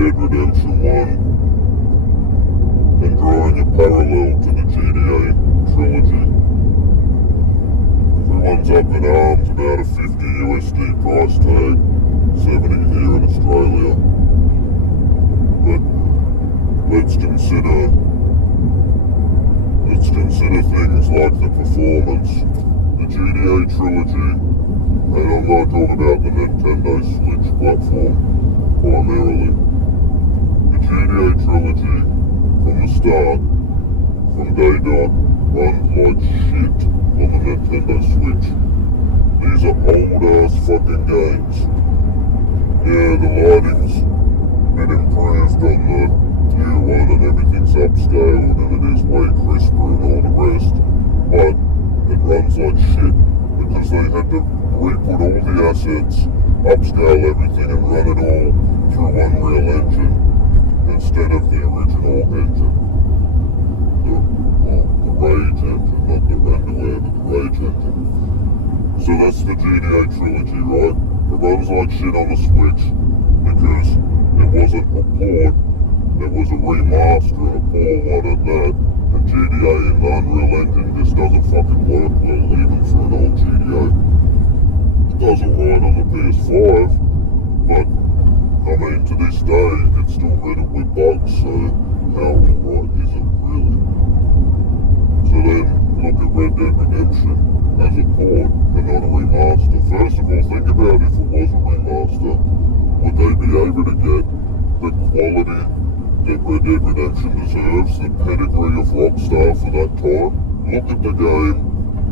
Dead Redemption 1 and drawing a parallel to the GTA trilogy. Everyone's up in arms about a 50 USD price tag, 70 here in Australia. But let's consider things like the performance. The GTA trilogy, and I'm going to talk about the Nintendo Switch platform primarily. The GTA trilogy, from the start, from day dot, runs like shit on the Nintendo Switch. These are old ass fucking games. Yeah, the lighting's been improved on the new one and everything's upscaled and it is way crisper and all the rest, but it runs like shit because they had to re-put all the assets, upscale everything and run it all through one real engine instead of the original engine. The Rage engine, not the Renderware, but the Rage engine. So that's the GTA trilogy, right? It runs like shit on the Switch because it wasn't a port, it was a remaster and a poor one at that. And GTA in the Unreal Engine just doesn't fucking work well, even for an old GTA. It does alright on the PS5, but I mean, to this day, it's still riddled with bugs, so how alright is it really? So then, look at Red Dead Redemption as a port and not a remaster. First of all, think about if it was a remaster, would they be able to get the quality that Red Dead Redemption deserves, the pedigree of Rockstar for that time? Look at the game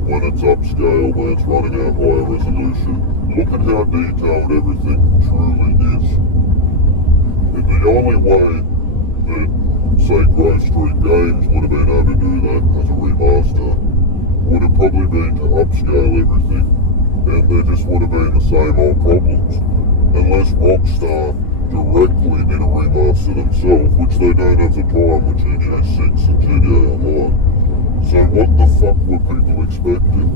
when it's upscale, when it's running at higher resolution. Look at how detailed everything truly is. And the only way that, say, Grove Street Games would have been able to do that as a remaster would have probably been to upscale everything, and there just would have been the same old problems. Unless Rockstar directly did a remaster themselves, which they don't have the time with GTA 6 and GTA Online. So what the fuck were people expecting?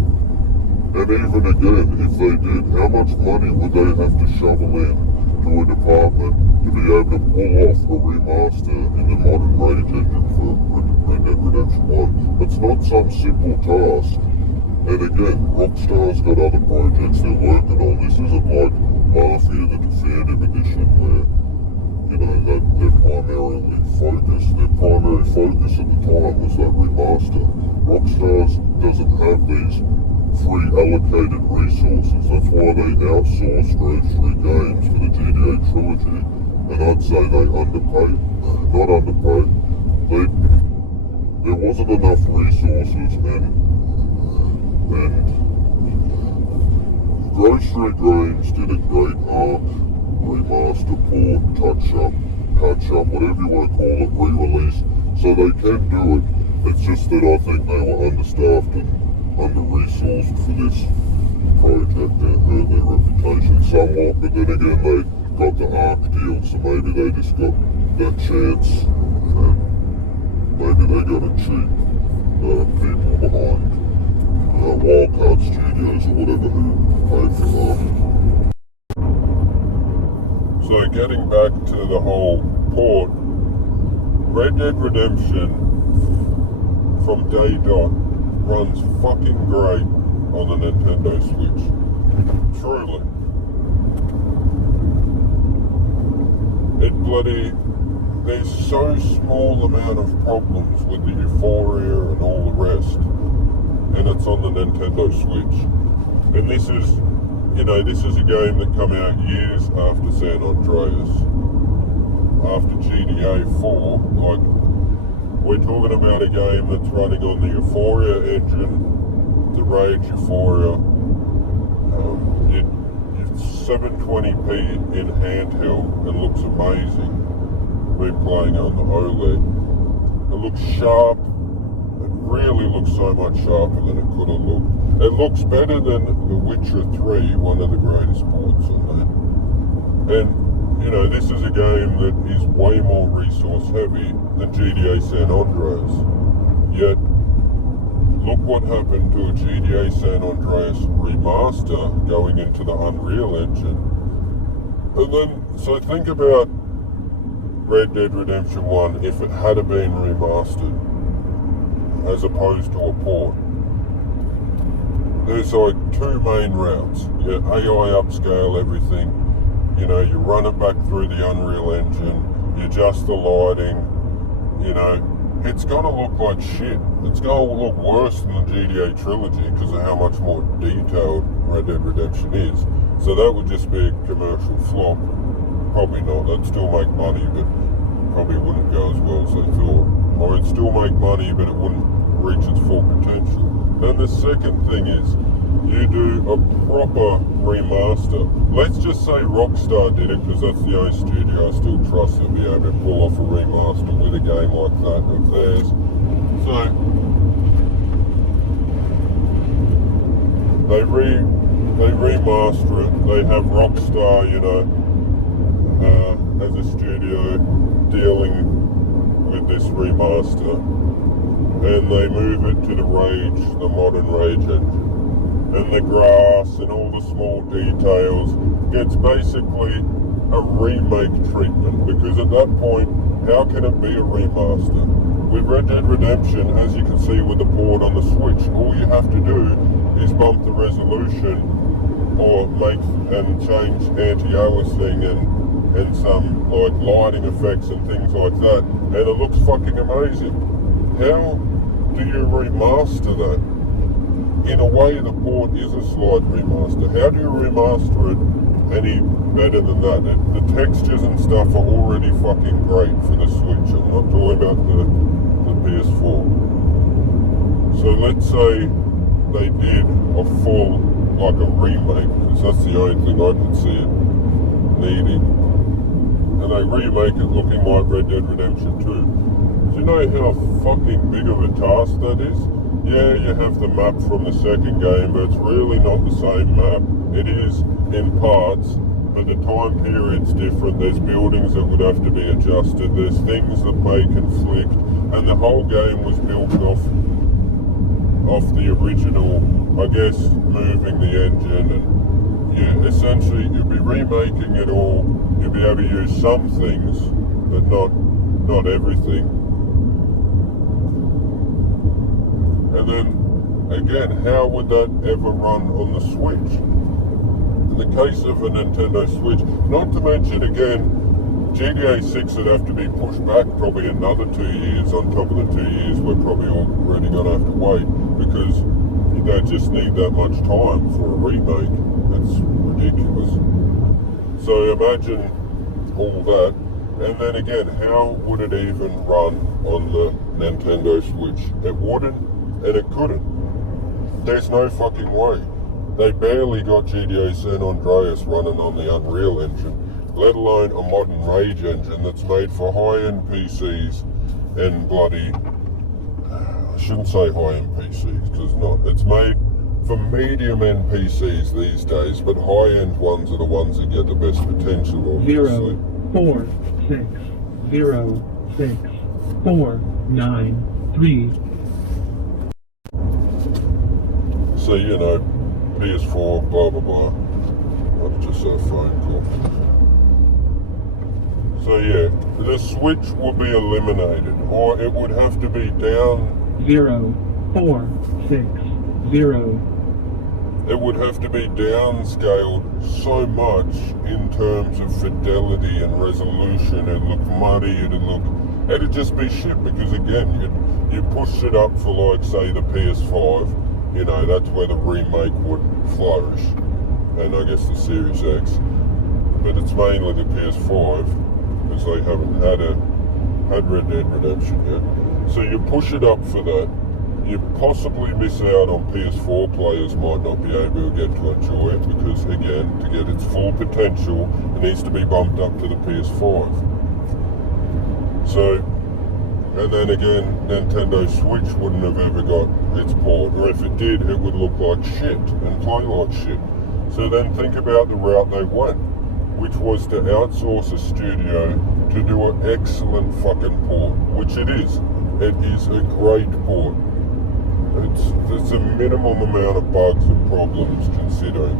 And even again, if they did, how much money would they have to shovel in to a department to be able to pull off a remaster in the modern Rage engine for Red Dead Redemption 1? It's not some simple task. And again, Rockstar's got other projects they're working on. This isn't like Mafia, the definitive edition, where, you know, that their primary focus at the time was that remaster. Rockstar doesn't have these free allocated resources. That's why they outsourced Grove Street Games for the GTA trilogy. And I'd say they underpaid, not underpaid, there wasn't enough resources and Grove Street Games did a great arc, remaster, port, patch up, whatever you want to call it, re-release, so they can do it. It's just that I think they were understaffed and under-resourced for this project and hurt their reputation somewhat, but then again they got the arc deal, so maybe they just got that chance and maybe they got to cheat people behind Wildcard Studios or whatever who paid for them. So getting back to the whole port, Red Dead Redemption from day dot runs fucking great on the Nintendo Switch. Truly. There's so small amount of problems with the Euphoria and all the rest, and it's on the Nintendo Switch. And this is a game that came out years after San Andreas, after GTA 4. Like, we're talking about a game that's running on the Euphoria engine, the Rage Euphoria. It's 720p in handheld and looks amazing. Been playing on the OLED. It looks sharp. It really looks so much sharper than it could have looked. It looks better than The Witcher 3, one of the greatest ports on that. And, this is a game that is way more resource heavy than GTA San Andreas. Yet, look what happened to a GTA San Andreas remaster going into the Unreal Engine. And then, so think about Red Dead Redemption 1 if it had been remastered as opposed to a port. There's like two main routes. You AI upscale everything, you know, you run it back through the Unreal Engine, you adjust the lighting, you know, it's going to look like shit. It's going to look worse than the GTA trilogy because of how much more detailed Red Dead Redemption is. So that would just be a commercial flop. Probably not. That'd still make money, but probably wouldn't go as well as they thought. Or it'd still make money, but it wouldn't reach its full potential. And the second thing is, you do a proper remaster. Let's just say Rockstar did it, because that's the only studio I still trust to be able to pull off a remaster with a game like that of theirs. So they remaster it. They have Rockstar, you know, as a studio dealing with this remaster, and they move it to the modern Rage engine. And the grass and all the small details gets basically a remake treatment, because at that point, how can it be a remaster? With Red Dead Redemption, as you can see with the port on the Switch, all you have to do is bump the resolution or make and change anti-aliasing and some like lighting effects and things like that, and it looks fucking amazing. How do you remaster that? In a way, the port is a slight remaster. How do you remaster it any better than that? The textures and stuff are already fucking great for the Switch. I'm not talking about the PS4. So let's say they did a full, like a remake, because that's the only thing I could see it needing. And they remake it looking like Red Dead Redemption 2. Do you know how fucking big of a task that is? Yeah, you have the map from the second game, but it's really not the same map. It is in parts, but the time period's different. There's buildings that would have to be adjusted. There's things that may conflict, and the whole game was built off the original, I guess, moving the engine, and yeah, essentially you'll be remaking it all. You'll be able to use some things, but not everything. And then, again, how would that ever run on the Switch? In the case of a Nintendo Switch, not to mention, again, GTA 6 would have to be pushed back probably another 2 years on top of the 2 years we're probably already going to have to wait, because they just need that much time for a remake. That's ridiculous. So imagine all that. And then again, how would it even run on the Nintendo Switch? It wouldn't. And it couldn't. There's no fucking way. They barely got GTA San Andreas running on the Unreal Engine, let alone a modern Rage engine that's made for high-end PCs and bloody... I shouldn't say high-end PCs, because not. It's made for medium-end PCs these days, but high-end ones are the ones that get the best potential, obviously. 0, 4, 6, 0, 6, 4, 9, 3. So, you know, PS4, blah, blah, blah. I've just had a phone call. So, yeah, the Switch will be eliminated, or it would have to be down... 0, 4, 6, 0. It would have to be downscaled so much in terms of fidelity and resolution. It'd look muddy, it'd just be shit, because, again, you push it up for, like, say, the PS5. You know, that's where the remake would flourish, and I guess the Series X. But it's mainly the PS5, because they haven't had Red Dead Redemption yet. So you push it up for that. You possibly miss out on PS4 players might not be able to get to enjoy it, because again, to get its full potential, it needs to be bumped up to the PS5. So, and then again, Nintendo Switch wouldn't have ever got its port, or if it did, it would look like shit and play like shit. So then think about the route they went, which was to outsource a studio to do an excellent fucking port, which it is. It is a great port. It's a minimum amount of bugs and problems considering.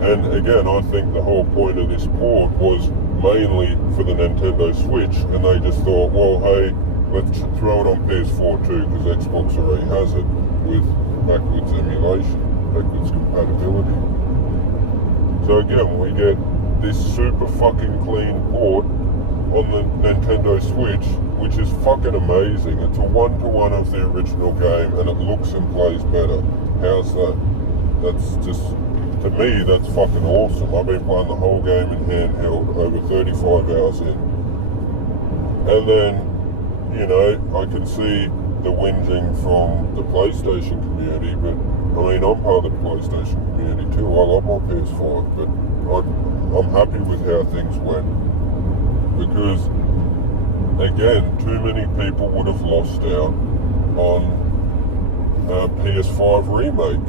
And again, I think the whole point of this port was mainly for the Nintendo Switch, and they just thought, well, hey, let's throw it on PS4 too, because Xbox already has it with backwards emulation, backwards compatibility. So again, we get this super fucking clean port on the Nintendo Switch, which is fucking amazing. It's a one-to-one of the original game, and it looks and plays better. How's that? That's just, to me, that's fucking awesome. I've been playing the whole game in handheld, over 35 hours in. And then, you know, I can see the whinging from the PlayStation community, but I mean, I'm part of the PlayStation community too. I love my PS5, but I'm happy with how things went. Because, again, too many people would have lost out on a PS5 remake.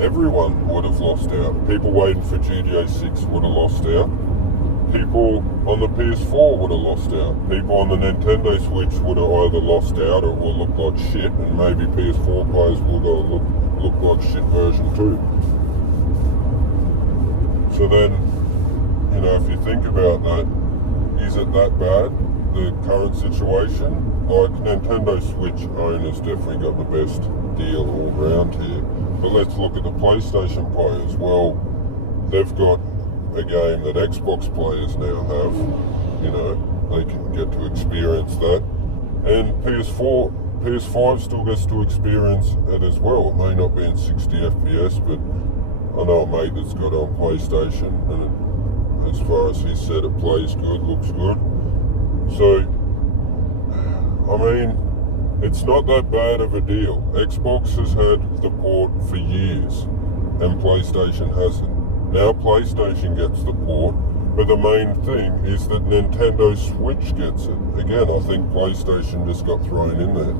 Everyone would have lost out. People waiting for GTA 6 would have lost out. People on the PS4 would have lost out. People on the Nintendo Switch would have either lost out or will look like shit, and maybe PS4 players will go look like shit version 2. So then, you know, if you think about that, is it that bad, the current situation? Like, Nintendo Switch owners definitely got the best deal all round here. But let's look at the PlayStation players. Well, they've got a game that Xbox players now have. You know, they can get to experience that. And PS5 still gets to experience it as well. It may not be in 60 FPS, but I know a mate that's got it on PlayStation, and as far as he said, it plays good, looks good. So, I mean, it's not that bad of a deal. Xbox has had the port for years, and PlayStation hasn't. Now PlayStation gets the port, but the main thing is that Nintendo Switch gets it. Again, I think PlayStation just got thrown in there.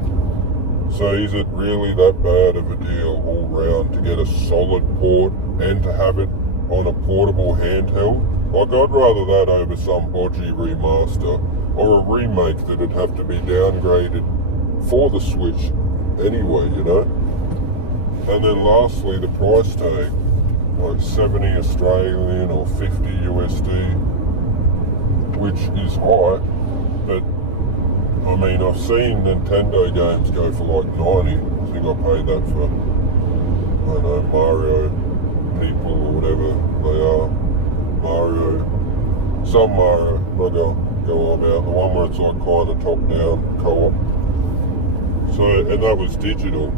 So is it really that bad of a deal all round to get a solid port and to have it on a portable handheld? Like, I'd rather that over some bodgy remaster or a remake that'd have to be downgraded for the Switch anyway, you know? And then lastly, the price tag, like 70 Australian or 50 USD, which is high, but I mean, I've seen Nintendo games go for like 90. I think I paid that for, I don't know, Mario people or whatever they are. Some Mario, I'm not going to go on about, the one where it's like kind of top down co-op. So, and that was digital.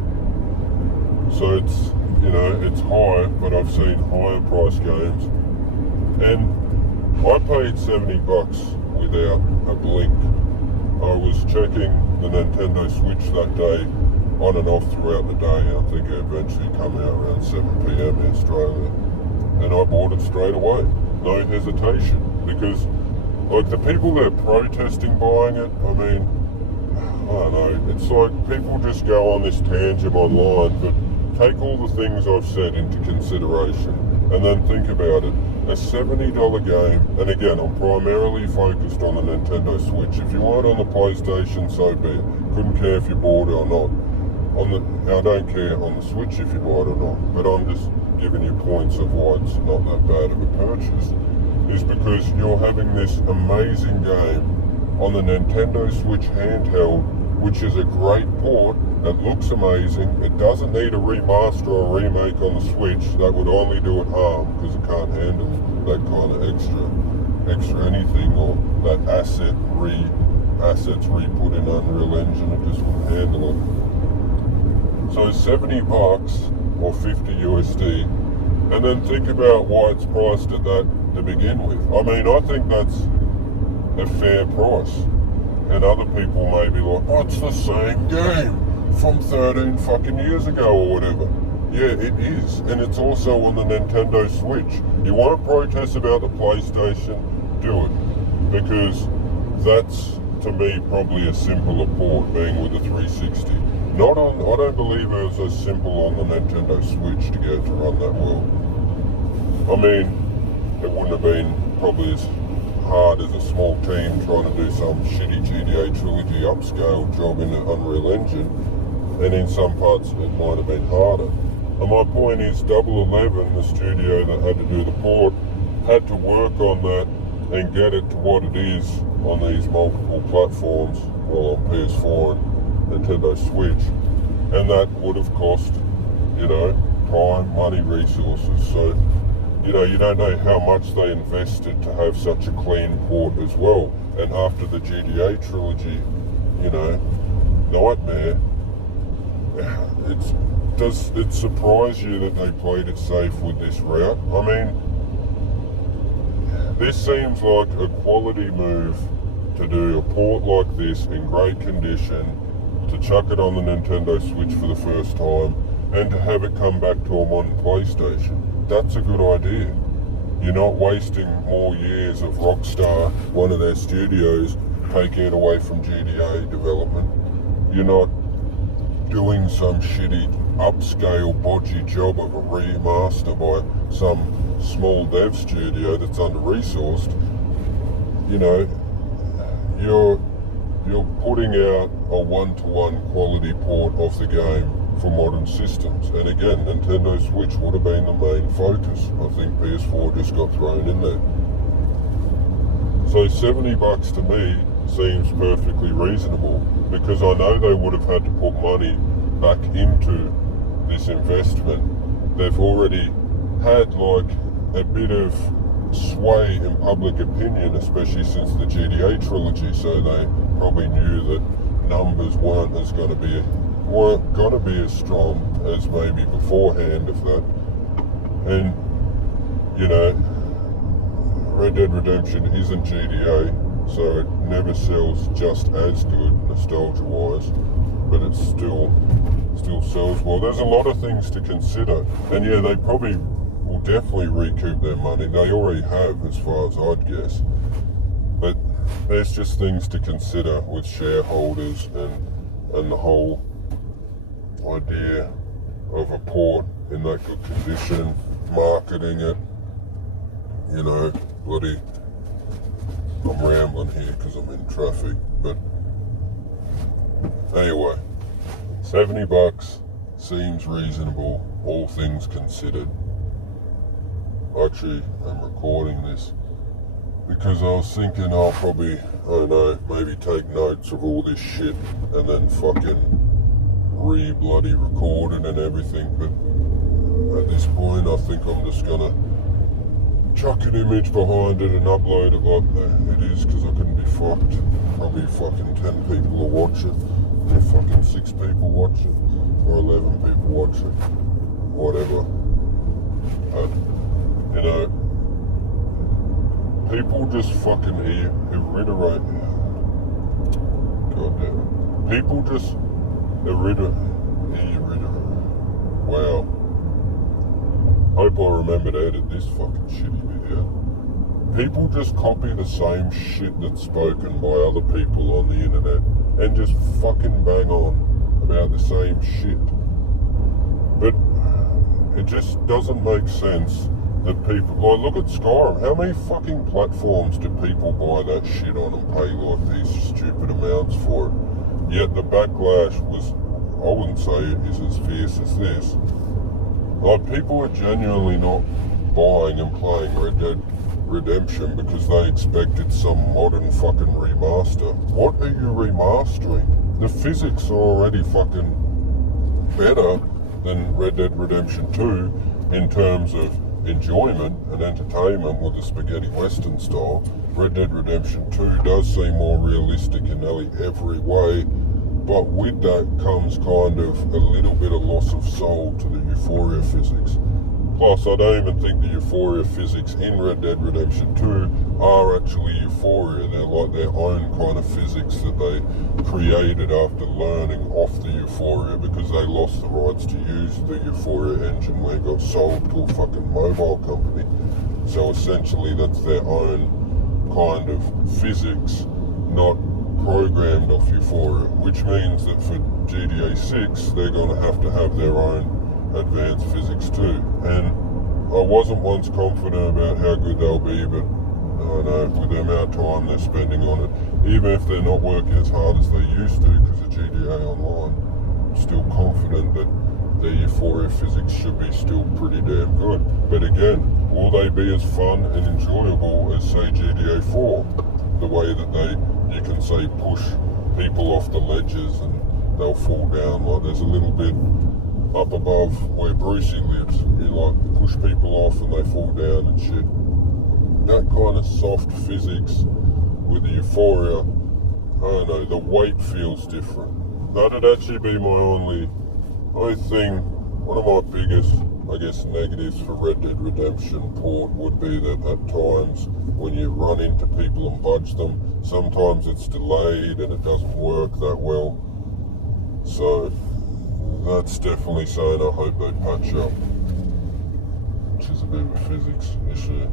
So it's, you know, it's high, but I've seen higher price games. And I paid $70 without a blink. I was checking the Nintendo Switch that day, on and off throughout the day. I think it eventually come out around 7 PM in Australia. And I bought it straight away. No hesitation. Because, like, the people that are protesting buying it, I mean, I don't know. It's like people just go on this tangent online, but take all the things I've said into consideration and then think about it. A $70 game, and again, I'm primarily focused on the Nintendo Switch. If you want it on the PlayStation, so be it. Couldn't care if you bought it or not. I don't care on the Switch if you buy it or not, but I'm just giving you points of why it's not that bad of a purchase. Is because you're having this amazing game on the Nintendo Switch handheld, which is a great port. It looks amazing. It doesn't need a remaster or a remake on the Switch. That would only do it harm, because it can't handle that kind of extra anything, or that assets re-put in Unreal Engine. It just wouldn't handle it. So $70 or 50 USD, and then think about why it's priced at that to begin with. I mean, I think that's a fair price. And other people may be like, oh, it's the same game from 13 fucking years ago or whatever. Yeah, it is. And it's also on the Nintendo Switch. You want to protest about the PlayStation? Do it. Because that's, to me, probably a simpler port, being with the 360. I don't believe it was as simple on the Nintendo Switch to get it to run that well. I mean, it wouldn't have been probably as hard as a small team trying to do some shitty GTA Trilogy upscale job in the Unreal Engine, and in some parts it might have been harder. And my point is, Double 11, the studio that had to do the port, had to work on that and get it to what it is on these multiple platforms, well, on PS4 and Nintendo Switch, and that would have cost, time, money, resources. So, you don't know how much they invested to have such a clean port as well. And after the GTA trilogy, nightmare, does it surprise you that they played it safe with this route? I mean, this seems like a quality move to do a port like this in great condition, to chuck it on the Nintendo Switch for the first time, and to have it come back to a modern PlayStation. That's a good idea. You're not wasting more years of Rockstar, one of their studios, taking it away from GTA development. You're not doing some shitty upscale bodgy job of a remaster by some small dev studio that's under-resourced. You're putting out a one-to-one quality port of the game for modern systems. And again, Nintendo Switch would have been the main focus. I think PS4 just got thrown in there. So $70 to me seems perfectly reasonable, because I know they would have had to put money back into this investment. They've already had a bit of sway in public opinion, especially since the GTA trilogy, so they probably knew that numbers weren't going to be as strong as maybe beforehand of that. And Red Dead Redemption isn't GTA, so it never sells just as good nostalgia wise, but it still sells well. There's a lot of things to consider, and yeah, they probably will definitely recoup their money. They already have, as far as I'd guess, but there's just things to consider with shareholders and the whole idea of a port in that good condition, marketing it, I'm rambling here because I'm in traffic, but anyway, $70 seems reasonable, all things considered. Actually, I'm recording this because I was thinking I'll probably, maybe take notes of all this shit and then fucking bloody record it and everything, but at this point I think I'm just gonna chuck an image behind it and upload it like it is, because I couldn't be fucked. Probably fucking 10 people will watch it, or fucking 6 people watch it, or 11 people watch it, whatever. People just fucking reiterate. God damn it. People just Wow. Hope I remember to edit this fucking shitty video. People just copy the same shit that's spoken by other people on the internet and just fucking bang on about the same shit. But it just doesn't make sense that people, look at Skyrim. How many fucking platforms do people buy that shit on and pay these stupid amounts for it? Yet the backlash was, I wouldn't say it is as fierce as this. People are genuinely not buying and playing Red Dead Redemption because they expected some modern fucking remaster. What are you remastering? The physics are already fucking better than Red Dead Redemption 2 in terms of enjoyment and entertainment with the spaghetti western style. Red Dead Redemption 2 does seem more realistic in nearly every way, but with that comes kind of a little bit of loss of soul to the euphoria physics. Plus, I don't even think the euphoria physics in Red Dead Redemption 2 are actually euphoria. They're like their own kind of physics that they created after learning off the euphoria, because they lost the rights to use the euphoria engine when it got sold to a fucking mobile company. So essentially that's their own kind of physics, not programmed off euphoria, which means that for GTA 6 they're going to have their own advanced physics too. And I wasn't once confident about how good they'll be, but I know with the amount of time they're spending on it, even if they're not working as hard as they used to because of GTA Online, I'm still confident that the euphoria physics should be still pretty damn good. But again, will they be as fun and enjoyable as, say, GTA 4? The way that you can say push people off the ledges and they'll fall down. Like there's a little bit up above where Brucey lives. You like push people off and they fall down and shit. That kind of soft physics with the Euphoria, I don't know, the weight feels different. That'd actually be my only thing. One of my biggest, I guess, negatives for Red Dead Redemption Port would be that at times when you run into people and budge them, sometimes it's delayed and it doesn't work that well. So that's definitely something I hope they patch up, which is a bit of a physics issue.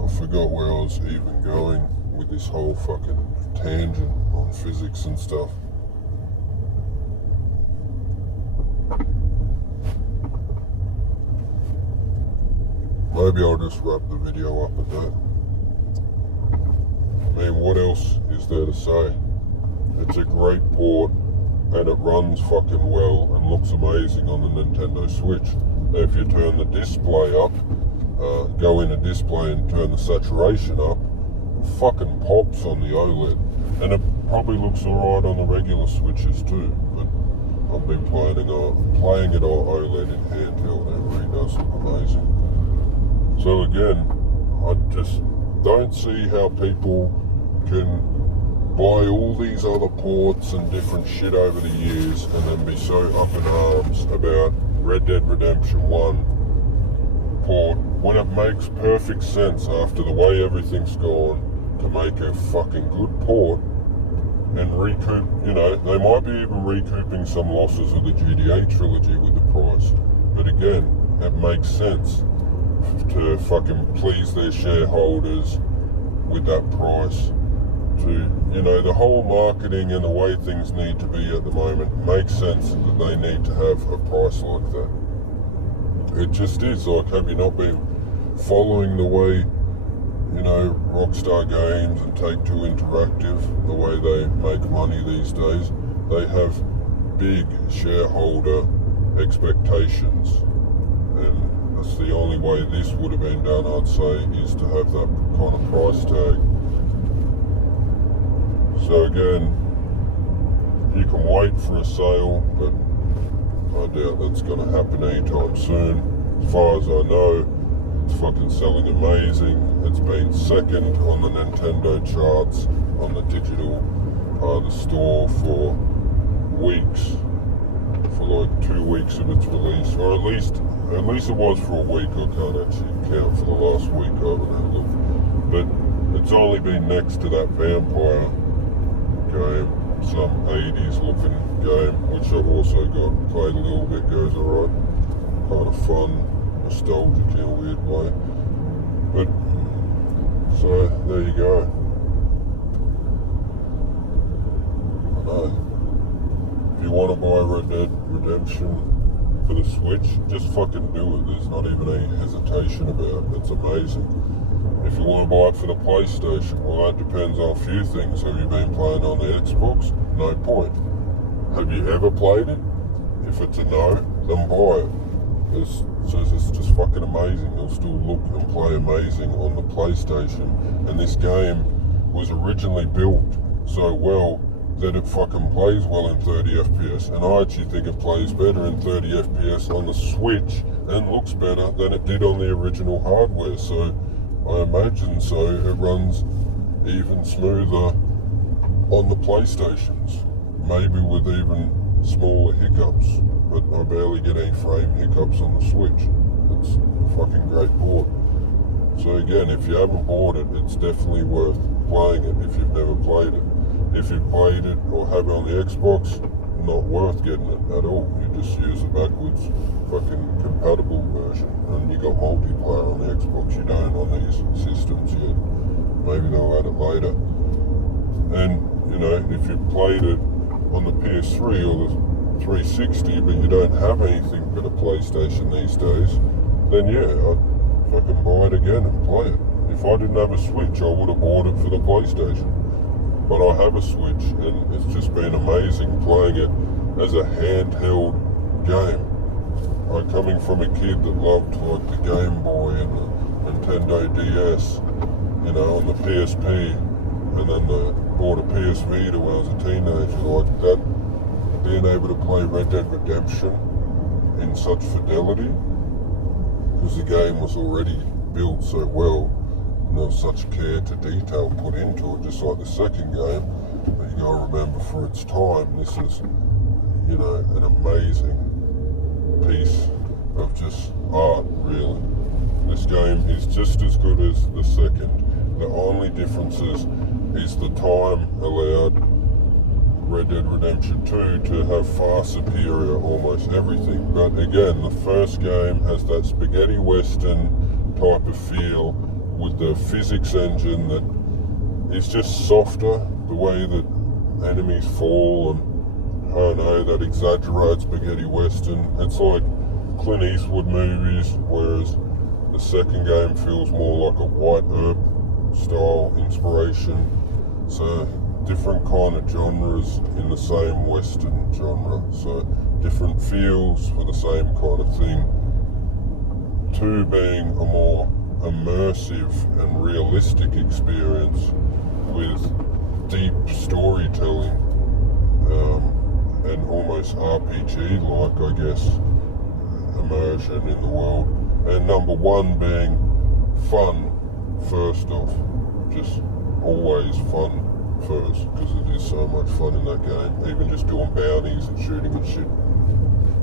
I forgot where I was even going with this whole fucking tangent on physics and stuff. Maybe I'll just wrap the video up at that. I mean, what else is there to say? It's a great port and it runs fucking well and looks amazing on the Nintendo Switch. If you turn the display up, go in a display and turn the saturation up, it fucking pops on the OLED. And it probably looks alright on the regular Switches too, but I've been playing it on OLED in handheld and it really does look amazing. So again, I just don't see how people can buy all these other ports and different shit over the years and then be so up in arms about Red Dead Redemption 1 port when it makes perfect sense after the way everything's gone to make a fucking good port and recoup, you know, they might be even recouping some losses of the GTA trilogy with the price. But again, it makes sense to fucking please their shareholders with that price. To, you know, the whole marketing and the way things need to be at the moment makes sense that they need to have a price like that. It just is. Like, have you not been following the way, you know, Rockstar Games and Take-Two Interactive, the way they make money these days? They have big shareholder expectations, and that's the only way this would have been done, I'd say, is to have that kind of price tag. So again, you can wait for a sale, but I doubt that's going to happen anytime soon. As far as I know, it's fucking selling amazing. It's been second on the Nintendo charts on the digital part of the store for weeks, for like 2 weeks of its release, or at least it was for a week. I can't actually count for the last week. I haven't had a look, but it's only been next to that Vampire game, some 80s looking game, which I've also got, played a little bit, goes alright, kind of fun, nostalgic in a weird way. But so there you go. I know, if you want to buy Red Dead Redemption for the Switch, just fucking do it. There's not even any hesitation about it. It's amazing. If you want to buy it for the PlayStation, well, that depends on a few things. Have you been playing on the Xbox? No point. Have you ever played it? If it's a no, then buy it. It says it's just fucking amazing. It'll still look and play amazing on the PlayStation. And this game was originally built so well that it fucking plays well in 30 FPS. And I actually think it plays better in 30 FPS on the Switch and looks better than it did on the original hardware. So I imagine so. It runs even smoother on the PlayStations, maybe with even smaller hiccups, but I barely get any frame hiccups on the Switch. It's a fucking great port. So again, if you haven't bought it, it's definitely worth playing it if you've never played it. If you've played it or have it on the Xbox, not worth getting it at all. You just use the backwards fucking compatible version, and you got multiplayer on the Xbox. You don't on these systems yet. Maybe they'll add it later. And you know, if you played it on the PS3 or the 360, but you don't have anything but a PlayStation these days, then yeah, I'd fucking buy it again and play it. If I didn't have a Switch, I would have bought it for the PlayStation. But I have a Switch, and it's just been amazing playing it as a handheld game. Like, coming from a kid that loved like the Game Boy and the Nintendo DS, you know, and the PSP, and then bought a PS Vita when I was a teenager, like that, being able to play Red Dead Redemption in such fidelity, because the game was already built so well, and there was such care to detail put into it, just like the second game. But you gotta remember, for its time, this is, you know, an amazing piece of just art, really. This game is just as good as the second. The only difference is the time allowed Red Dead Redemption 2 to have far superior almost everything. But again, the first game has that spaghetti western type of feel with the physics engine that is just softer, the way that enemies fall, and I don't know, that exaggerated spaghetti western. It's like Clint Eastwood movies, whereas the second game feels more like a White Earp style inspiration. So different kind of genres in the same western genre. So different feels for the same kind of thing. Two being a more immersive and realistic experience with deep storytelling, and almost RPG-like, I guess, immersion in the world. And number one being fun, first off. Just always fun first, because it is so much fun in that game, even just doing bounties and shooting and shit.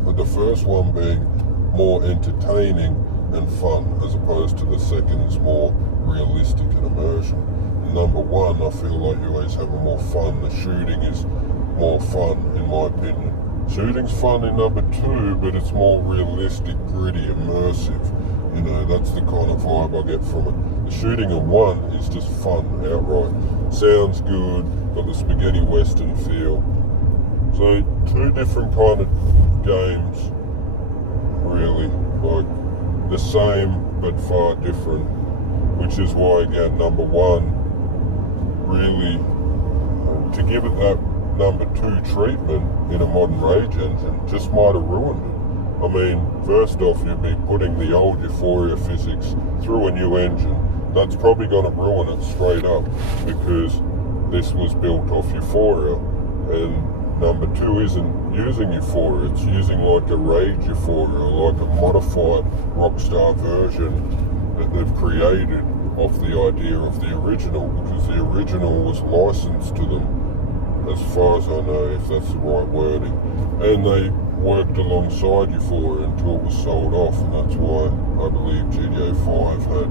But the first one being more entertaining and fun, as opposed to the second's more realistic and immersion. And number one, I feel like you always have a more fun. The shooting is more fun, in my opinion. Shooting's fun in number two, but it's more realistic, gritty, immersive. You know, that's the kind of vibe I get from it. The shooting in one is just fun, outright. Sounds good, got the spaghetti western feel. So, two different kind of games, really. Like, the same, but far different. Which is why, again, number one, really, to give it that number two treatment in a modern Rage engine just might have ruined it. I mean, first off, you'd be putting the old Euphoria physics through a new engine. That's probably going to ruin it straight up, because this was built off Euphoria, and number two isn't using Euphoria, it's using like a Rage Euphoria, like a modified Rockstar version that they've created off the idea of the original, because the original was licensed to them, as far as I know, if that's the right wording. And they worked alongside Euphoria until it was sold off, and that's why I believe GTA 5 had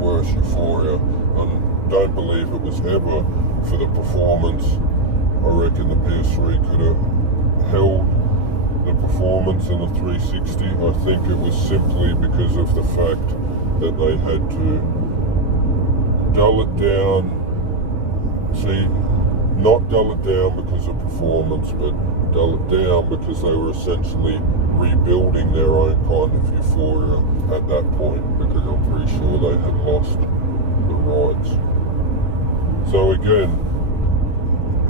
worse Euphoria. And don't believe it was ever for the performance. I reckon the PS3 could have held the performance in the 360. I think it was simply because of the fact that they had to dull it down. See, not dull it down because of performance, but dull it down because they were essentially rebuilding their own kind of Euphoria at that point, because I'm pretty sure they had lost the rights. So again,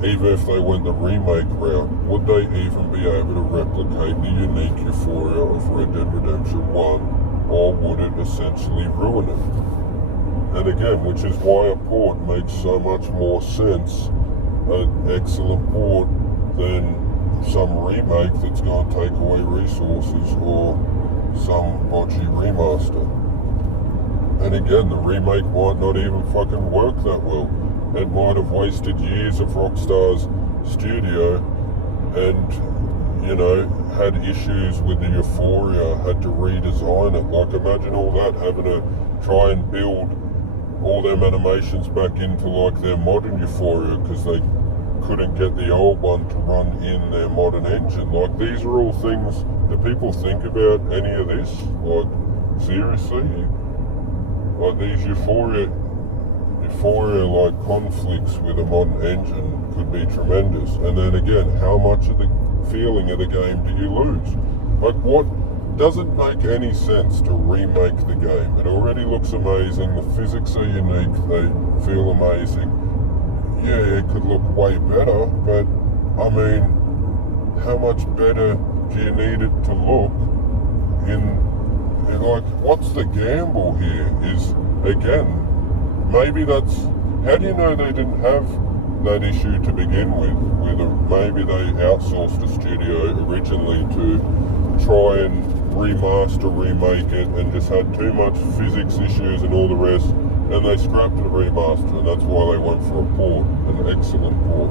even if they went the remake route, would they even be able to replicate the unique Euphoria of Red Dead Redemption 1, or would it essentially ruin it? And again, which is why a port makes so much more sense, an excellent port, than some remake that's going to take away resources, or some botchy remaster. And again, the remake might not even fucking work that well. It might have wasted years of Rockstar's studio, and, you know, had issues with the Euphoria, had to redesign it. Like, imagine all that, having to try and build all them animations back into like their modern Euphoria, because they couldn't get the old one to run in their modern engine. Like, these are all things that people think about any of this. Like, seriously? Like, these Euphoria like conflicts with a modern engine could be tremendous. And then again, how much of the feeling of the game do you lose? Like, what doesn't make any sense to remake the game? It already looks amazing, the physics are unique, they feel amazing. Yeah, it could look way better, but I mean, how much better do you need it to look? And like, what's the gamble here? Is, again, maybe that's, how do you know they didn't have that issue to begin with? Whether maybe they outsourced a studio originally to try and remaster, remake it, and just had too much physics issues and all the rest, and they scrapped the remaster, and that's why they went for a port, an excellent port.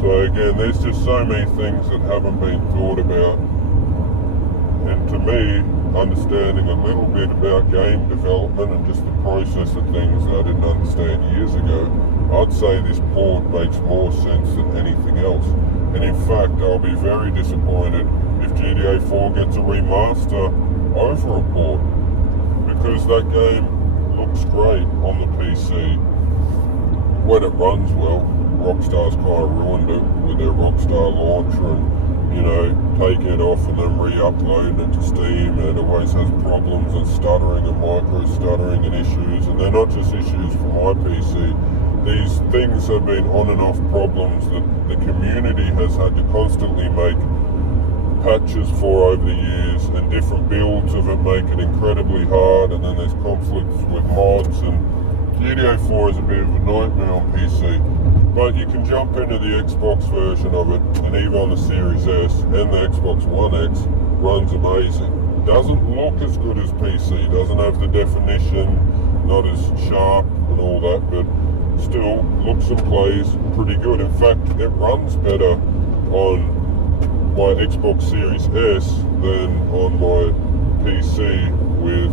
So again, there's just so many things that haven't been thought about. And to me, understanding a little bit about game development and just the process of things that I didn't understand years ago, I'd say this port makes more sense than anything else. And in fact, I'll be very disappointed if GTA 4 gets a remaster over a port, because that game looks great on the PC when it runs well. Rockstar's kind of ruined it with their Rockstar launcher and, you know, taking it off and then re-uploading it to Steam, and it always has problems and stuttering and micro-stuttering and issues, and they're not just issues for my PC. These things have been on and off problems that the community has had to constantly make patches for over the years, and different builds of it make it incredibly hard, and then there's conflicts with mods, and GTA 4 is a bit of a nightmare on PC. But you can jump into the Xbox version of it, and even on the Series S and the Xbox One X, runs amazing. Doesn't look as good as PC, doesn't have the definition, not as sharp and all that, but still looks and plays pretty good. In fact, it runs better on my Xbox Series S than on my PC with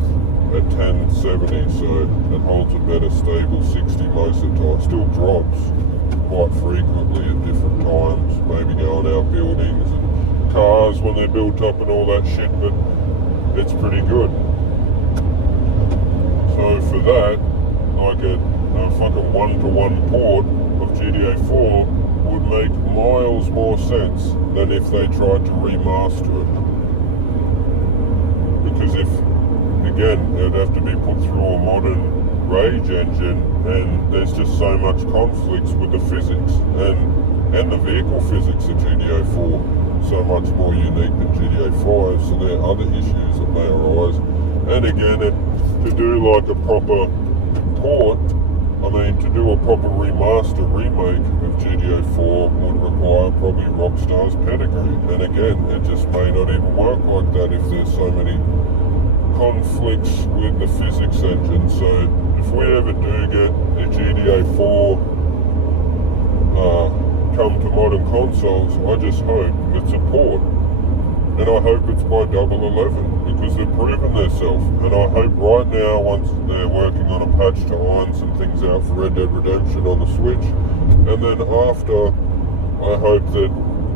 a 1070, so it holds a better stable 60 most of the time. Still drops quite frequently at different times, maybe going out buildings and cars when they're built up and all that shit, but it's pretty good. So for that, like a fucking one-to-one port of GTA 4 would make miles more sense than if they tried to remaster it. Because if, again, it would have to be put through a modern Rage engine, and there's just so much conflicts with the physics and the vehicle physics of GTA 4, so much more unique than GTA 5, so there are other issues that may arise. And again, to do like a proper port, I mean, to do a proper remaster, remake of GTA 4 would require probably Rockstar's pedigree, and again, it just may not even work like that if there's so many conflicts with the physics engine. So if we ever do get a GTA 4 come to modern consoles, I just hope it's a port, and I hope it's by 011, because they've proven themselves. And I hope right now, once they're working on a patch to iron some things out for Red Dead Redemption on the Switch, and then after, I hope that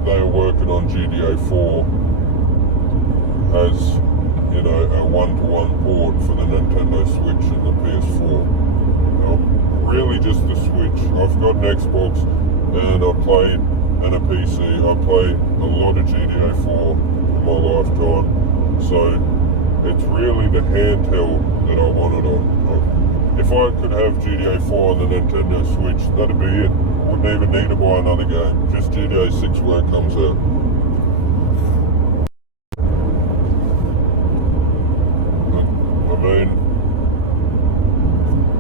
they are working on GTA 4 as, you know, a one-to-one port for the Nintendo Switch and the PS4. Really just the Switch. I've got an Xbox and I played, and a PC. I played a lot of GTA 4 in my lifetime. So it's really the handheld that I want it on. If I could have GTA 4 on the Nintendo Switch, that'd be it. Wouldn't even need to buy another game. Just GTA 6 when it comes out.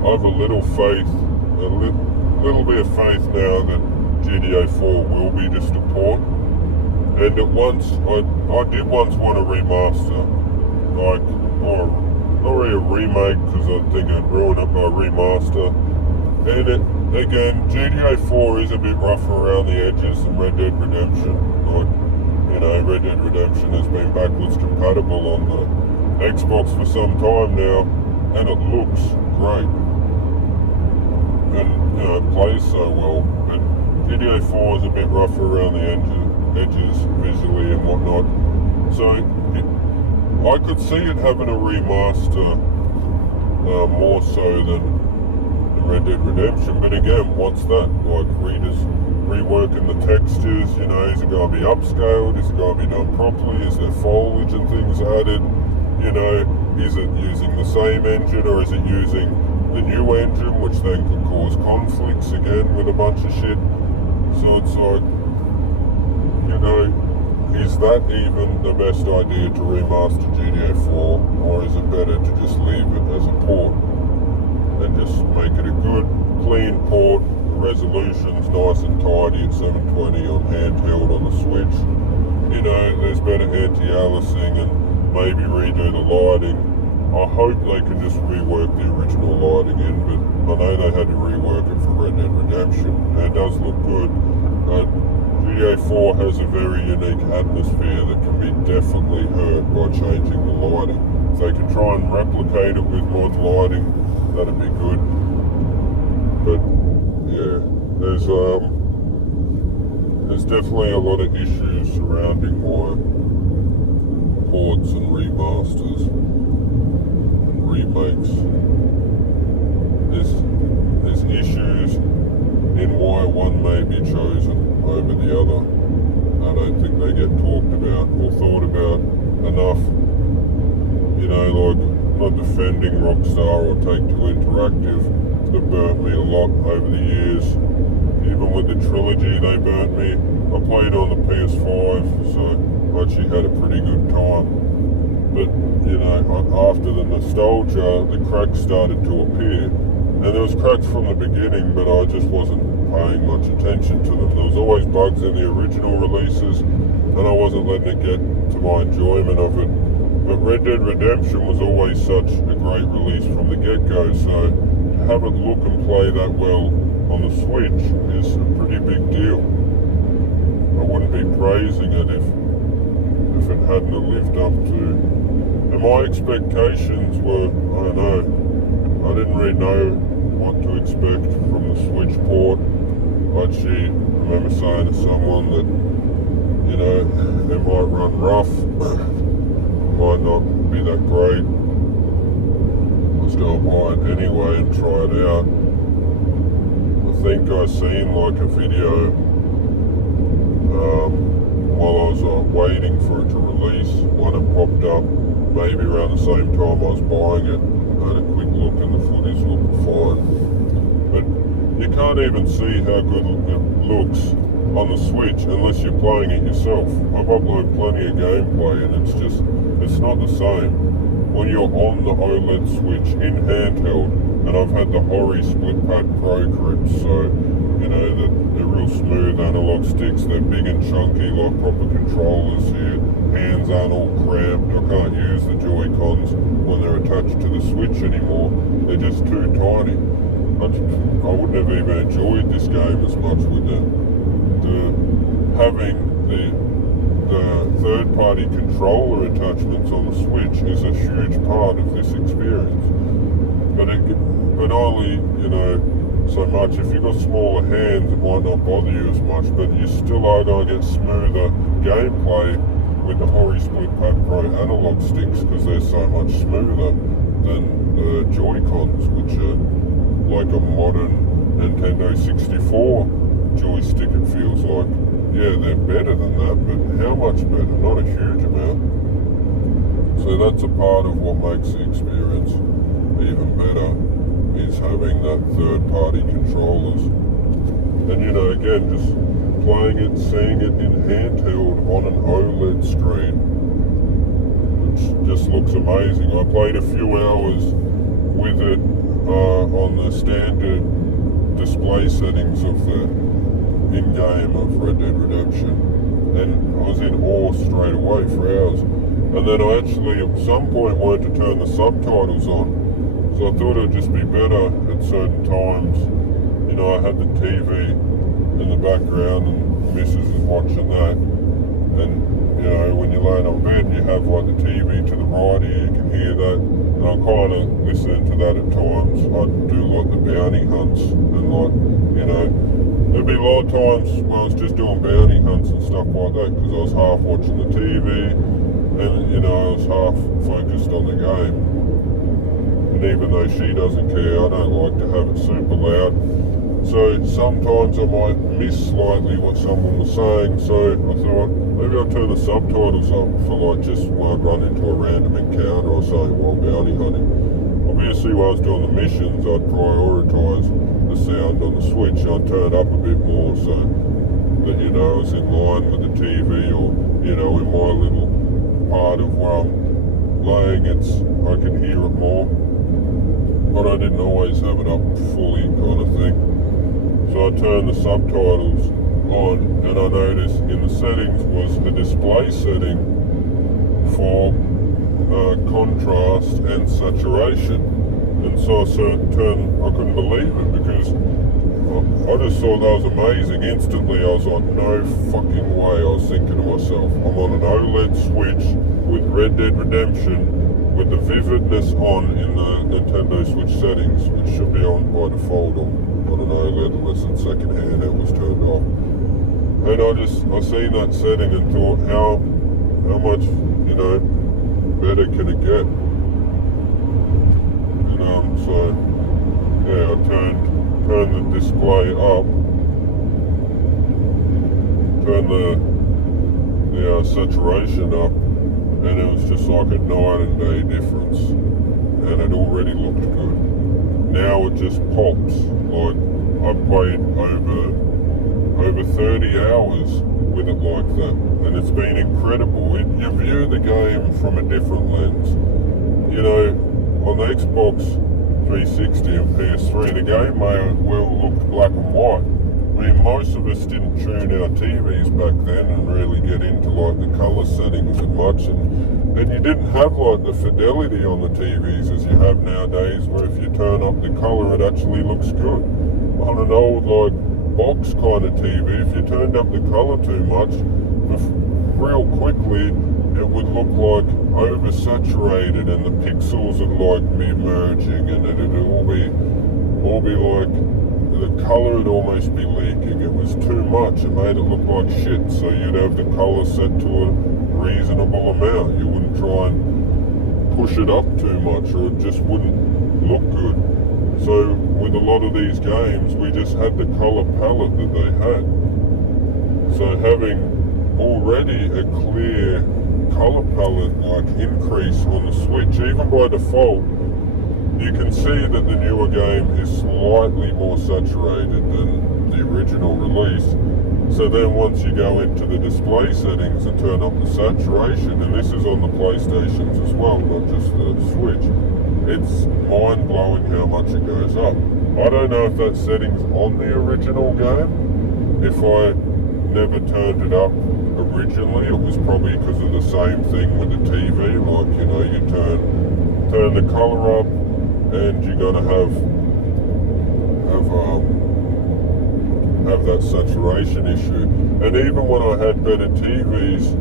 I have a little faith, little bit of faith now that GTA 4 will be just a port. And at once, I did once want a remaster, like, or not really a remake, because I think I'd ruin it by remaster. And again, GTA 4 is a bit rougher around the edges than Red Dead Redemption. Like, you know, Red Dead Redemption has been backwards compatible on the Xbox for some time now, and it looks great. And, you know, it plays so well. But GTA 4 is a bit rougher around the edges visually and whatnot. So I could see it having a remaster more so than Red Dead Redemption. But again, what's that? Like, reworking the textures, you know, is it going to be upscaled? Is it going to be done properly? Is there foliage and things added? You know, is it using the same engine, or is it using the new engine, which then could cause conflicts again with a bunch of shit? So it's like, you know, is that even the best idea to remaster GTA 4, or is it better to just leave it as a port and just make it a good, clean port? The resolution's nice and tidy at 720 on handheld on the Switch. You know, there's better anti-aliasing and maybe redo the lighting. I hope they can just rework the original lighting in, but I know they had to rework it for Red Dead Redemption. And it does look good. GTA 4 has a very unique atmosphere that can be definitely hurt by changing the lighting. If they can try and replicate it with mod lighting, that'd be good. But yeah, there's definitely a lot of issues surrounding my ports and remasters and remakes. There's issues in why one may be chosen over the other. I don't think they get talked about or thought about enough. You know, like, not defending Rockstar or Take-Two Interactive, they burnt me a lot over the years. Even with the trilogy, they burnt me. I played on the PS5, so I actually had a pretty good time. But, you know, after the nostalgia, the cracks started to appear. And there was cracks from the beginning, but I just wasn't paying much attention to them. There was always bugs in the original releases, and I wasn't letting it get to my enjoyment of it. But Red Dead Redemption was always such a great release from the get-go, so to have it look and play that well on the Switch is a pretty big deal. I wouldn't be praising it if it hadn't lived up to. And my expectations were, I don't know, I didn't really know what to expect from the Switch port. I actually remember saying to someone that, you know, it might run rough, might not be that great. Let's go buy it anyway and try it out. I think I seen like a video while I was waiting for it to release. One had popped up maybe around the same time I was buying it. I had a quick look and the footage looked fine. But you can't even see how good it looks on the Switch unless you're playing it yourself. I've uploaded plenty of gameplay and it's not the same. When you're on the OLED Switch in handheld, and I've had the Hori Split Pad Pro grips, so, you know, they're real smooth analog sticks, they're big and chunky like proper controllers here. Hands aren't all cramped. I can't use the Joy-Cons when they're attached to the Switch anymore. They're just too tiny. I wouldn't have even enjoyed this game as much with them. Having the third-party controller attachments on the Switch is a huge part of this experience. But only, you know, so much. If you've got smaller hands, it might not bother you as much, but you still are going to get smoother gameplay with the Hori Split Pad Pro analog sticks because they're so much smoother than the Joy-Cons, which are like a modern Nintendo 64 joystick, it feels like. Yeah, they're better than that, but how much better? Not a huge amount. So that's a part of what makes the experience even better, is having that third-party controllers. And, you know, again, just playing it, seeing it in handheld on an OLED screen, which just looks amazing. I played a few hours with it on the standard display settings of the in-game of Red Dead Redemption, and I was in awe straight away for hours. And then I actually at some point wanted to turn the subtitles on, so I thought it'd just be better at certain times. You know, I had the TV in the background and Mrs. is watching that, and you know, when you're laying on bed and you have like the TV to the right here, you can hear that, and I'm kind of listening to that at times. I'd do like the bounty hunts, and like, you know, there'd be a lot of times when I was just doing bounty hunts and stuff like that because I was half watching the TV and, you know, I was half focused on the game. And even though she doesn't care, I don't like to have it super loud. So sometimes I might miss slightly what someone was saying, so I thought maybe I'll turn the subtitles up for like just when I run into a random encounter or something while bounty hunting. Obviously when I was doing the missions, I'd prioritise the sound on the Switch. I'd turn it up a bit more so that, you know, I was in line with the TV or you know, in my little part of where I'm laying, I can hear it more. But I didn't always have it up fully, kind of thing. So I turned the subtitles on, and I noticed in the settings was a display setting for contrast and saturation. And so I couldn't believe it, because I just thought that was amazing. Instantly I was like, no fucking way. I was thinking to myself, I'm on an OLED Switch with Red Dead Redemption with the vividness on in the Nintendo Switch settings, which should be on by default on an OLED unless it's secondhand it was turned off. And I seen that setting and thought, how much, you know, better can it get? And so yeah, I turned the display up, turned the saturation up, and it was just like a night and day difference, and it already looked good. Now it just pops. Like, I've played over 30 hours with it like that, and it's been incredible. You view the game from a different lens. You know, on the Xbox 360 and PS3, the game may well look black and white. I mean, most of us didn't tune our TVs back then and really get into like the colour settings and much, and you didn't have like the fidelity on the TVs as you have nowadays, where if you turn up the colour it actually looks good. On an old like box kind of TV, if you turned up the colour too much, real quickly it would look like oversaturated, and the pixels would like be merging, and it'd all be like the colour would almost be leaking. It was too much. It made it look like shit. So you'd have the colour set to a reasonable amount. You wouldn't try and push it up too much, or it just wouldn't look good. So with a lot of these games, we just had the colour palette that they had. So having already a clear colour palette like increase on the Switch, even by default, you can see that the newer game is slightly more saturated than the original release. So then once you go into the display settings and turn up the saturation, and this is on the PlayStations as well, not just the Switch, it's mind-blowing how much it goes up. I don't know if that setting's on the original game. If I never turned it up originally, it was probably because of the same thing with the TV. Like, you know, you turn the colour up, and you're gonna have that saturation issue. And even when I had better TVs,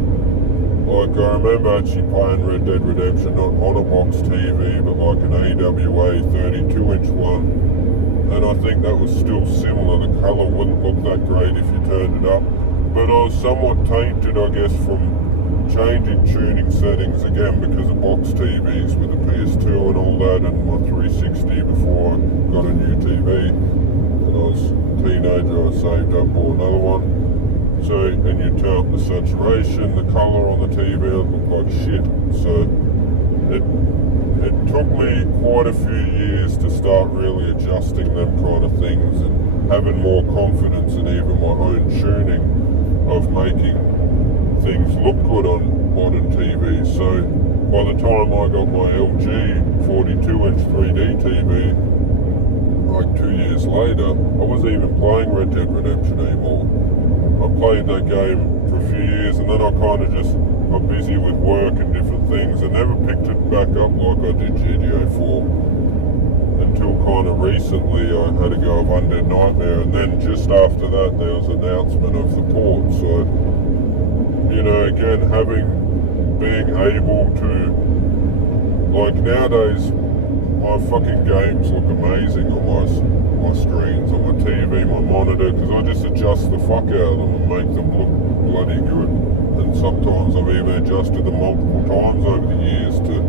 like I remember actually playing Red Dead Redemption not on a box TV, but like an AWA 32-inch one, and I think that was still similar. The colour wouldn't look that great if you turned it up, but I was somewhat tainted, I guess, from changing tuning settings again because of box TVs with the PS2 and all that, and my 360 before I got a new TV. When I was a teenager, I saved up, bought another one. So, and you turn up the saturation, the colour on the TV, it looked like shit. So it took me quite a few years to start really adjusting them kind of things and having more confidence in even my own tuning of making things look good on modern TVs. So by the time I got my LG 42-inch 3D TV, like 2 years later, I wasn't even playing Red Dead Redemption anymore. I played that game for a few years, and then I kind of just got busy with work and different things and never picked it back up like I did GTA 4 until kind of recently. I had to go of Undead Nightmare, and then just after that there was an announcement of the port. So, you know, again, being able to, like nowadays, my fucking games look amazing on my screens, on my TV, my monitor, because I just adjust the fuck out of them and make them look bloody good. And sometimes I've even adjusted them multiple times over the years to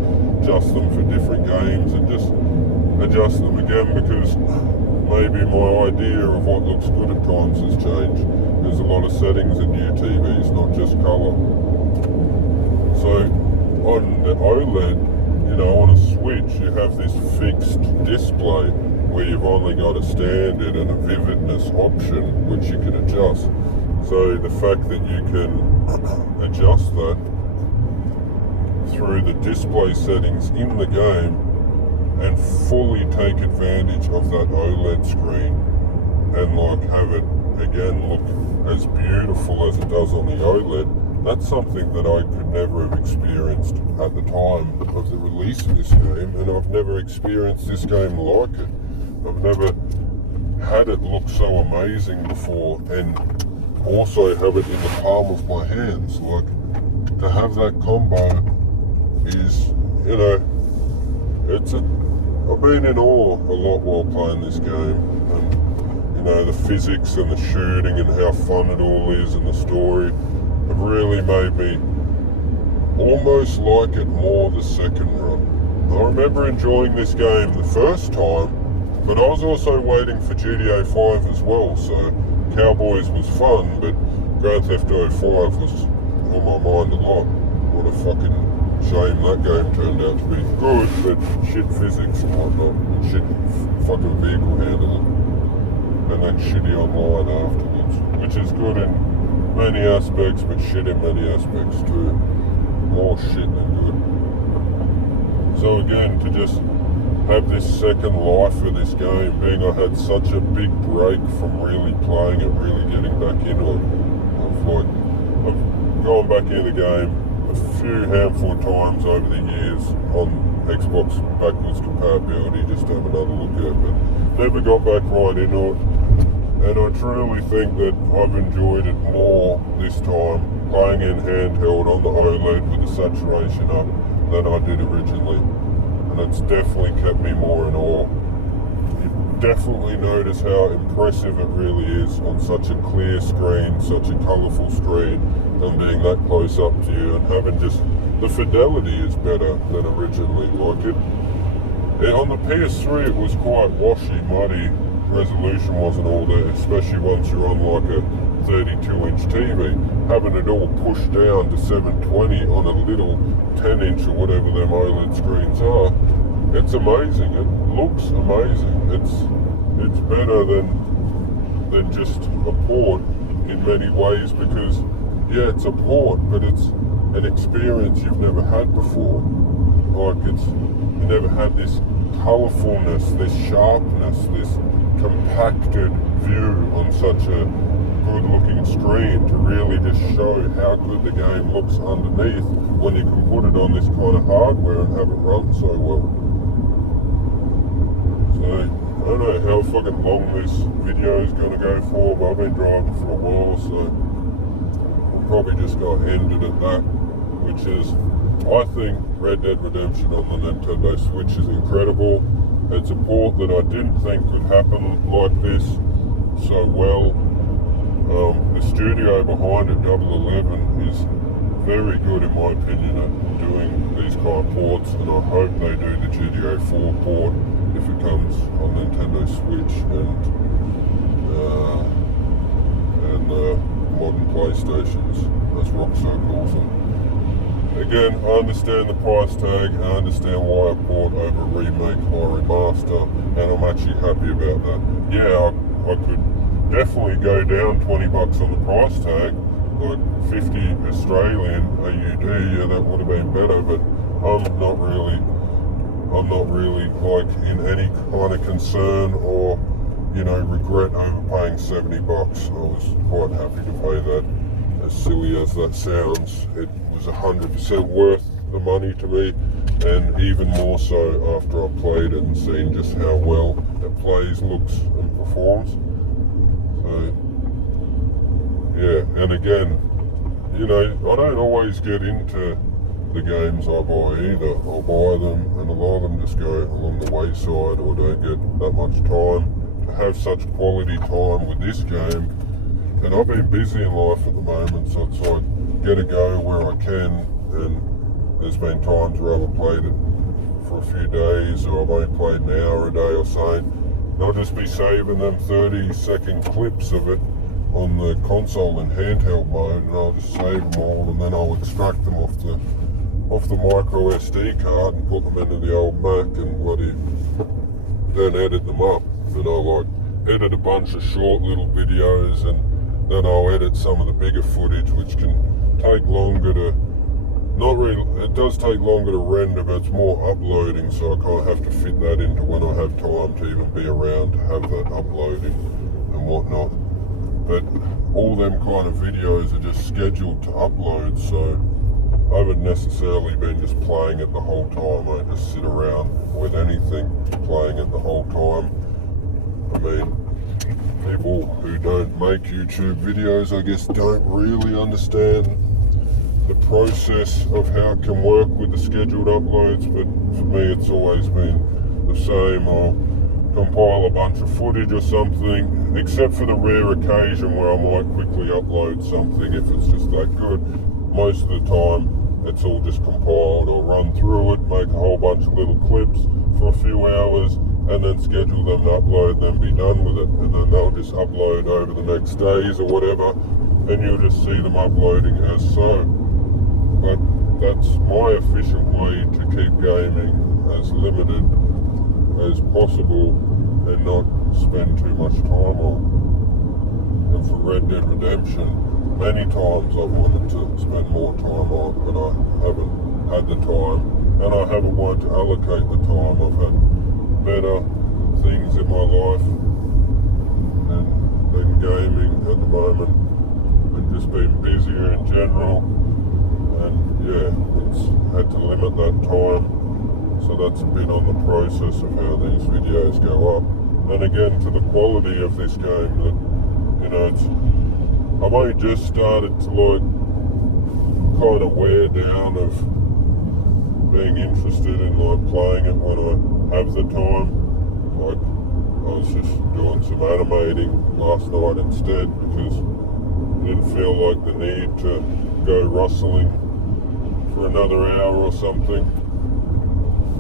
adjust them for different games and just adjust them again, because maybe my idea of what looks good at times has changed. There's a lot of settings in new TVs, not just colour. So on the OLED, you know, on a Switch, you have this fixed display where you've only got a standard and a vividness option, which you can adjust. So the fact that you can adjust that through the display settings in the game and fully take advantage of that OLED screen and like have it again look as beautiful as it does on the OLED, that's something that I could never have experienced at the time of the release of this game, and I've never experienced this game like it. I've never had it look so amazing before, and also have it in the palm of my hands. Like, to have that combo is, you know, I've been in awe a lot while playing this game, and you know, the physics and the shooting and how fun it all is and the story have really made me almost like it more the second run. I remember enjoying this game the first time, but I was also waiting for GTA 5 as well, so Cowboys was fun, but Grand Theft Auto 5 was on my mind a lot. What a fucking shame that game turned out to be good, but shit physics and whatnot, and shit fucking vehicle handling, and then shitty online afterwards, which is good in many aspects, but shit in many aspects too. More shit than good. So again, to just have this second life for this game, being I had such a big break from really playing it, really getting back into it. I've gone back into the game a few handful of times over the years on Xbox backwards compatibility, just to have another look at it, but never got back right into it. And I truly think that I've enjoyed it more this time, playing in handheld on the OLED with the saturation up, than I did originally. And it's definitely kept me more in awe. You definitely notice how impressive it really is on such a clear screen, such a colourful screen, and being that close up to you, and having just, the fidelity is better than originally. Like on the PS3 it was quite washy, muddy, resolution wasn't all there, especially once you're on like a 32-inch TV. Having it all pushed down to 720 on a little 10-inch or whatever them OLED screens are, it's amazing. It looks amazing. It's better than just a port in many ways, because yeah, it's a port, but it's an experience you've never had before. Like, you never had this colourfulness, this sharpness, this compacted view on such a good looking screen to really just show how good the game looks underneath when you can put it on this kind of hardware and have it run so well. So I don't know how fucking long this video is going to go for, but I've been driving for a while, so we'll probably just go end it at that, which is, I think Red Dead Redemption on the Nintendo Switch is incredible. It's a port that I didn't think could happen like this so well. The studio behind it, Double 11, is very good in my opinion at doing these kind of ports, and I hope they do the GTA 4 port if it comes on Nintendo Switch and modern PlayStations, as Rockstar calls them. Again, I understand the price tag, I understand why a port over a remake or a remaster, and I'm actually happy about that. Yeah, I could definitely go down 20 bucks on the price tag, like 50 Australian AUD, yeah, that would have been better, but I'm not really like in any kind of concern or, you know, regret overpaying 70 bucks. I was quite happy to pay that. As silly as that sounds, it was 100% worth the money to me, and even more so after I've played it and seen just how well it plays, looks and performs. So yeah, and again, you know, I don't always get into the games I buy either. I'll buy them and a lot of them just go along the wayside or don't get that much time to have such quality time with this game. And I've been busy in life at the moment, so it's like, get a go where I can, and there's been times where I haven't played it for a few days, or I've only played an hour a day or something. And I'll just be saving them 30-second clips of it on the console in handheld mode, and I'll just save them all, and then I'll extract them off the micro SD card and put them into the old Mac and then edit them up. And I'll like edit a bunch of short little videos and then I'll edit some of the bigger footage, which can take longer to, not really, it does take longer to render, but it's more uploading, so I kind of have to fit that into when I have time to even be around to have that uploading and whatnot. But all them kind of videos are just scheduled to upload, so I haven't necessarily been just playing it the whole time. I just sit around with anything, playing it the whole time. I mean, people who don't make YouTube videos, I guess, don't really understand the process of how it can work with the scheduled uploads, but for me it's always been the same. I'll compile a bunch of footage or something, except for the rare occasion where I might quickly upload something if it's just that good. Most of the time it's all just compiled. I'll run through it, make a whole bunch of little clips for a few hours, and then schedule them to upload, then be done with it, and then they'll just upload over the next days or whatever, and you'll just see them uploading as so. But that's my efficient way to keep gaming as limited as possible and not spend too much time on. And for Red Dead Redemption, many times I've wanted to spend more time on, but I haven't had the time, and I haven't wanted to allocate the time. I've had better things in my life than gaming at the moment, and just being busier in general. And yeah, it's had to limit that time, so that's a bit on the process of how these videos go up. And again, to the quality of this game, that, you know, I've only just started to like kind of wear down of being interested in like playing it when I have the time. Like, I was just doing some animating last night instead because I didn't feel like the need to go rustling for another hour or something.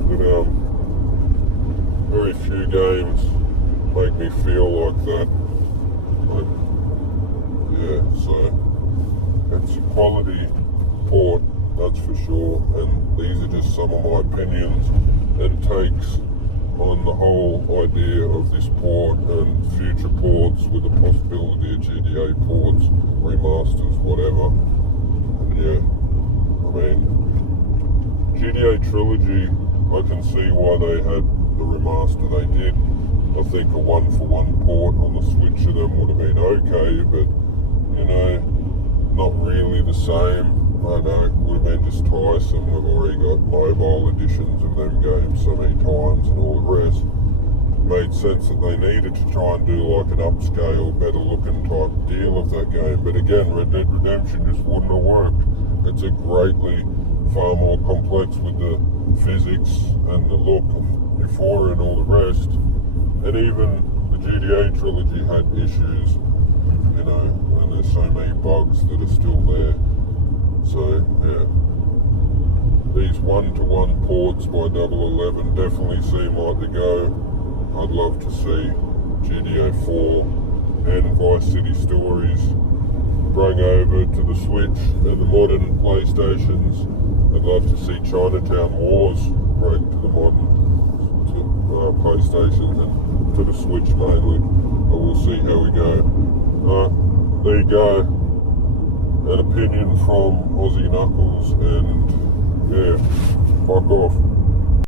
But very few games make me feel like that. Like, yeah, so it's a quality port, that's for sure, and these are just some of my opinions and takes on the whole idea of this port and future ports, with the possibility of GTA ports, remasters, whatever. And yeah, I mean, GTA Trilogy, I can see why they had the remaster they did. I think a one-for-one port on the Switch of them would have been okay, but, you know, not really the same. I know it would have been just tiresome. We've already got mobile editions of them games so many times and all the rest. It made sense that they needed to try and do like an upscale, better looking type deal of that game. But again, Red Dead Redemption just wouldn't have worked. It's a greatly far more complex with the physics and the look of Euphoria and all the rest. And even the GTA trilogy had issues, you know, and there's so many bugs that are still there. So yeah, these one-to-one ports by 011 definitely seem like the go. I'd love to see GTA 4 and Vice City Stories bring over to the Switch and the modern PlayStations. I'd love to see Chinatown Wars bring to the modern PlayStations and to the Switch mainly. But we'll see how we go. There you go. An opinion from AussieKnuckles, and yeah, fuck off.